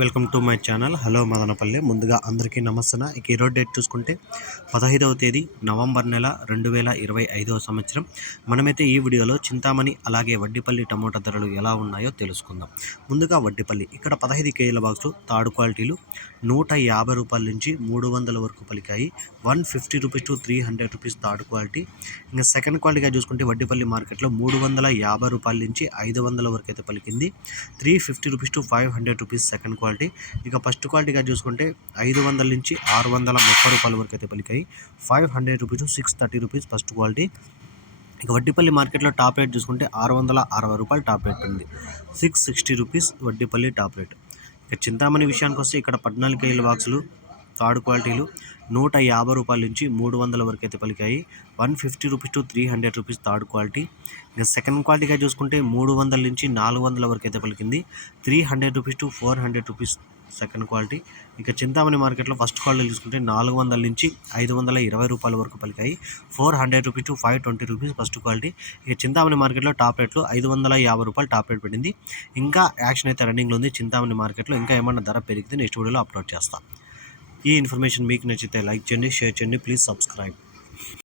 Welcome to my channel. Hello Madanapalle. ముందుగా అందరికీ నమస్తే ఇక ఈరోజు డేట్ చూసుకుంటే పదహైదవ తేదీ నవంబర్ నెల రెండు వేల ఇరవై ఐదవ సంవత్సరం. మనమైతే ఈ వీడియోలో చింతామణి అలాగే వడ్డిపల్లి టమోటా ధరలు ఎలా ఉన్నాయో తెలుసుకుందాం. ముందుగా వడ్డిపల్లి. ఇక్కడ పదహైదు కేజీల బాక్సు తాడు క్వాలిటీలు నూట యాభై రూపాయల నుంచి మూడు వందల వరకు పలికాయి. One fifty rupees to three hundred rupees third quality. ఇంకా సెకండ్ క్వాలిటీగా చూసుకుంటే వడ్డిపల్లి మార్కెట్లో మూడు వందల యాభై రూపాయల నుంచి ఐదు వందల వరకు అయితే పలికింది. Three fifty rupees to five hundred rupees second quality. ఇక ఫస్ట్ క్వాలిటీగా చూసుకుంటే ఐదు వందల నుంచి ఆరు వందల ముప్పై రూపాయల వరకు అయితే పలికాయి. Five hundred rupees six thirty rupees first quality. ఇక వడ్డీపల్లి మార్కెట్లో టాప్ రేట్ చూసుకుంటే ఆరు వందల అరవై రూపాయలు టాప్ రేట్ ఉంది. Six sixty rupees Vaddipalli top rate. ఇక చింతామణి విషయానికి వస్తే ఇక్కడ పద్నాలుగు కేజీల బాక్సులు థర్డ్ క్వాలిటీలు నూట యాభై రూపాయల నుంచి మూడు వందల వరకు అయితే పలికాయి. One fifty rupees to three hundred rupees third quality. ఇంకా సెకండ్ క్వాలిటీగా చూసుకుంటే మూడు వందల నుంచి నాలుగు వందల వరకు అయితే పలికింది. Three hundred rupees to four hundred rupees second quality. ఇక చింతామణి మార్కెట్లో ఫస్ట్ క్వాలిటీ చూసుకుంటే నాలుగు వందల నుంచి ఐదు వందల ఇరవై రూపాయల వరకు పలికాయి. Four hundred rupees to five twenty rupees first quality. ఇక చింతామణి మార్కెట్లో టాప్ రేట్లు ఐదు వందల యాభై రూపాయలు టాప్ రేట్ పడింది ఇంకా యాక్షన్ అయితే రన్నింగ్లో ఉంది. చింతామణి మార్కెట్లో ఇంకా ఏమన్నా ధర పెరిగితే నెక్స్ట్ వీడియోలో అప్లోడ్ చేస్తాను ఈ ఇన్ఫర్మేషన్ మీకు నచ్చితే లైక్ చేయండి షేర్ చేయండి ప్లీజ్ సబ్స్క్రైబ్